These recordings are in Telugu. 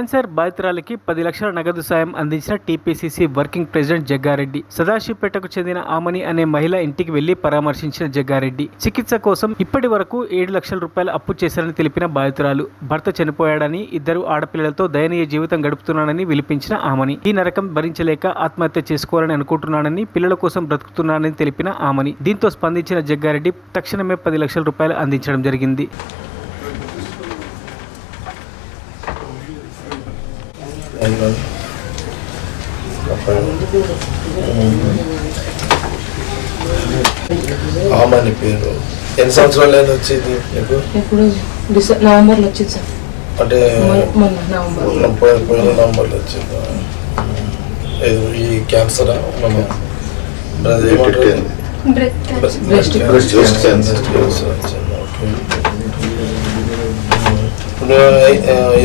క్యాన్సర్ బాధితురాలికి 10 లక్షల నగదు సాయం అందించిన టీపీసీసీ వర్కింగ్ ప్రెసిడెంట్ జగ్గారెడ్డి. సదాశివపేటకు చెందిన ఆమని అనే మహిళ ఇంటికి వెళ్లి పరామర్శించిన జగ్గారెడ్డి చికిత్స కోసం ఇప్పటి వరకు 7 లక్షల రూపాయలు అప్పు చేశారని తెలిపిన బాధితురాలు, భర్త చనిపోయాడని, 2 ఆడపిల్లలతో దయనీయ జీవితం గడుపుతున్నానని విలిపించిన ఆమని, ఈ నరకం భరించలేక ఆత్మహత్య చేసుకోవాలని అనుకుంటున్నానని, పిల్లల కోసం బ్రతుకుతున్నానని తెలిపిన ఆమని. దీంతో స్పందించిన జగ్గారెడ్డి తక్షణమే 10 లక్షల రూపాయలు అందించడం జరిగింది. ఆమని పేరు ఎన్ని సంవత్సరాలు అయినా వచ్చింది మీకు? ఇప్పుడు నవంబర్లో వచ్చింది సార్. అంటే పోయిన నవంబర్లో వచ్చింది. ఈ క్యాన్సర్ మన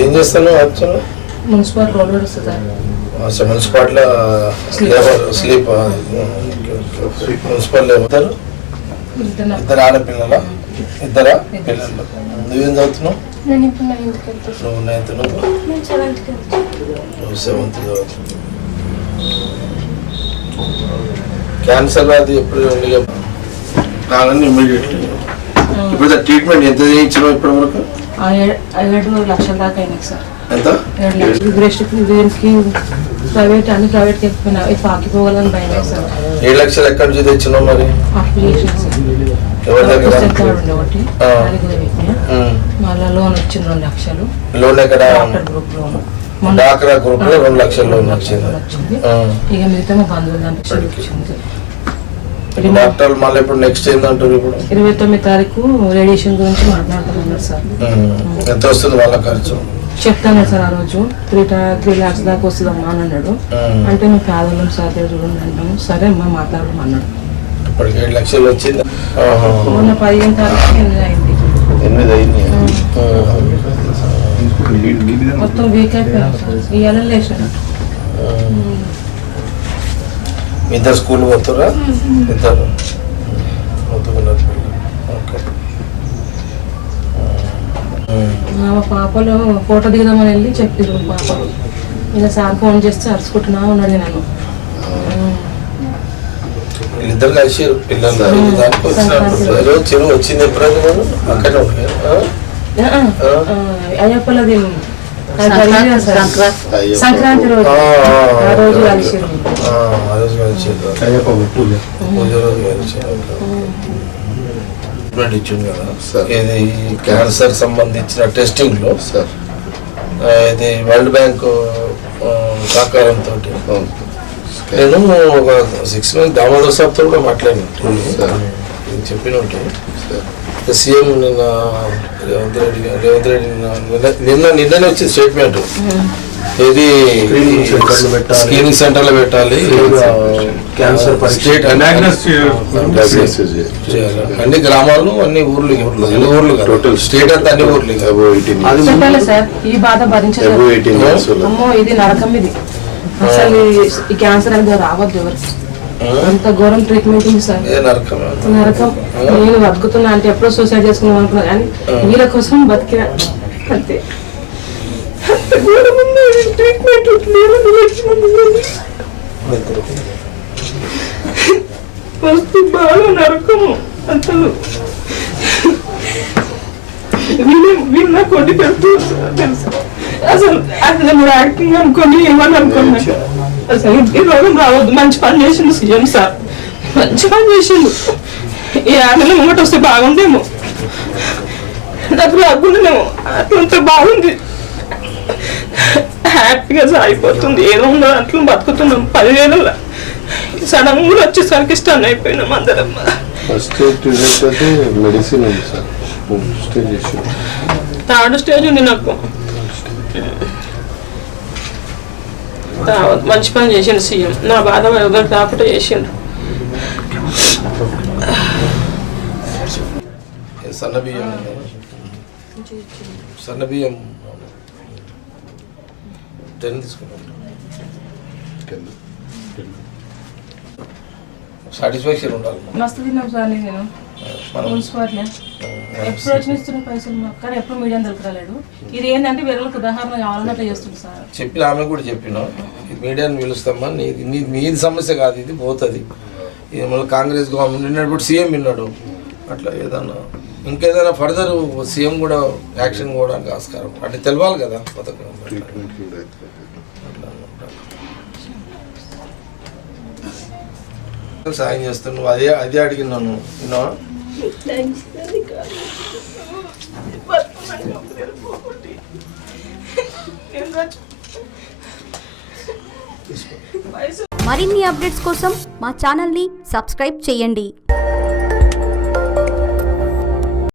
ఏం చేస్తాను? మున్సిపల్ రోడ్ వస్తుంది. మున్సిపాలిటీలో లేబర్ స్లీప్ మున్సిపల్ లేబర్. ఇద్దరు ఆడపిల్లల? ఇద్దరా పిల్లలు? నువ్వేం చదువుతున్నావు? నువ్వు 9th, నువ్వు 7th చదువుతున్నావు. క్యాన్సర్ అది ఎప్పుడు కావాలని ఇమ్మీడియట్లీ. ఇప్పుడు ట్రీట్మెంట్ ఎంత చేయించినావు ఇప్పటి వరకు? 7 లక్షల దాకా అయినాయి సార్. ఎంత? 7 లక్షలు. బ్రెస్ట్కి ప్రైవేట్ అన్ని ప్రైవేట్కి వెళ్ళిపోయినా పాకిపోవాలని భయం సార్. 7 లక్షలు ఎక్కడి నుంచి తెచ్చినావు మరి? ఎవరి దగ్గర? ఒకటి మళ్ళీ లోన్ వచ్చింది 2 లక్షలు. లోన్ ఎక్కడ? Group loan. డాక్రా గ్రూప్ లో 2 లక్షల లోన్ వచ్చింది. ఇక మిగతా మా బంధువులు వచ్చింది. డాక్టర్లు మళ్ళీ ఇప్పుడు నెక్స్ట్ ఏంటంటారు? ఇప్పుడు 29వ తారీఖు రేడియేషన్ గురించి మాట్లాడుతున్నారు సార్. ఎంత వస్తుంది వాళ్ళ ఖర్చు? చెప్తాను సార్. ఆ రోజు 3 lakhs దాకా వస్తుందమ్మా అని అన్నాడు. అంటే నువ్వు పేదలం సార్ చూడండి అంటాము. సరే అమ్మా మాట్లాడడం అన్నాడు. ఇప్పటికి 7 లక్షలు వచ్చింది. మొన్న 15వ తారీఖు 8 అయింది. మొత్తం వీక్ అయిపోయింది సార్. ఇవాళ లేచాను. ఇద్దరు స్కూల్ పోతురా? ఇద్దరు పోతున్నారు. ఓకే. మా పాపలో ఫోటో దిగుదామని వెళ్ళి చెప్పారు పాపలు. ఇలా సార్ ఫోన్ చేస్తే అరుచుకుంటున్నా ఉన్నాడు. నన్ను వీళ్ళిద్దరు కలిసి పిల్లలు దానికి వచ్చినప్పుడు చెరువు వచ్చింది. ఎప్పుడైనా అక్కడే అయ్యప్పలది సంక్రాంతి రోజు ఆ రోజు కలిసి ఇచ్చింది కదా ఇది క్యాన్సర్ సంబంధించిన టెస్టింగ్ లో సార్. ఇది వరల్డ్ బ్యాంక్ సహకారంతో నేను ఒక 6 months దామోదర్ సాబ్తో కూడా మాట్లాడినట్టు చెప్పిన సీఎం రేవంత్ రెడ్డి నిన్ననే వచ్చింది స్టేట్మెంట్. ఇది స్క్రీనింగ్ సెంటర్లో పెట్టాలి, స్టేట్ అన్ని గ్రామాలు అన్ని ఊర్లు, అన్ని ఊర్లు టోటల్ స్టేట్ అంతా అన్ని ఊర్లు. ఈ బాధ భరించలేదు. ఇది నరకం. ఇది అసలు ఈ క్యాన్సర్ అనేది రావద్దు ఎవరికి. అంత ఘోరం ట్రీట్మెంట్ ఉంది సార్. నరకం. నేను బతుకుతున్నా అంటే ఎప్పుడో సూసైడ్ చేసుకున్నాం అనుకున్నా, కానీ వీళ్ళ కోసం బతికిన అంతే. ట్రీట్మెంట్ ఫస్ట్ బాగా నరకము. అసలు వీళ్ళ కొట్టి పెడుతున్నారు తెలుసా. అసలు అసలు యాక్టింగ్ అనుకోని ఏమని అనుకున్నా. అసలు ఈ రోగం రావద్దు. మంచి పని చేసిండు సీఎం సార్, మంచి పని చేసిండు. ఈ ఆమెలో ముంగట వస్తే బాగుండేమో, నాకు రాకుండానేమో. అట్లంతా బాగుంది, హ్యాపీగా సాగిపోతుంది. ఏదో ఉందో అట్లా బతుకుతున్నాం. 10,000 సడన్ కూడా వచ్చేసరికి స్టన్ అయిపోయినాం అందరం. థర్డ్ స్టేజ్ ఉంది నాకు. మంచి పని చేసిండు సీఎం. నా బాధ ఎవరు కాకుండా చేసిండు. సన్నబియ్యం 10 తీసుకున్నాం. సాటిస్ఫాక్షన్ ఉండాలి. మస్తు తిన్నాం సార్. నేను మనం మున్సిపాలిటీ ఎప్పుడు వచ్చిన ఇస్తున్న పైసలు మాకు కానీ ఎప్పుడు మీడియం దొరకరాలేదు. ఇది ఏంటంటే వేరేలకు ఉదాహరణ కావాలని అట్లా చేస్తుంది సార్. చెప్పిన ఆమె కూడా చెప్పినాం మీడియాని పిలుస్తామా, నీది సమస్య కాదు, ఇది పోతుంది. ఇది మళ్ళీ కాంగ్రెస్ గవర్నమెంట్ నిన్నప్పుడు సీఎం విన్నాడు, అట్లా ఏదన్నా ఇంకేదైనా ఫర్దర్ సీఎం కూడా యాక్షన్ పోవడానికి ఆస్కారం అంటే తెలవాలి కదా పథకం. సాయం చేస్తాను, అదే అడిగినాను విన్నావా. మరిన్ని అప్డేట్స్ కోసం మా ఛానల్ని సబ్స్క్రైబ్ చేయండి.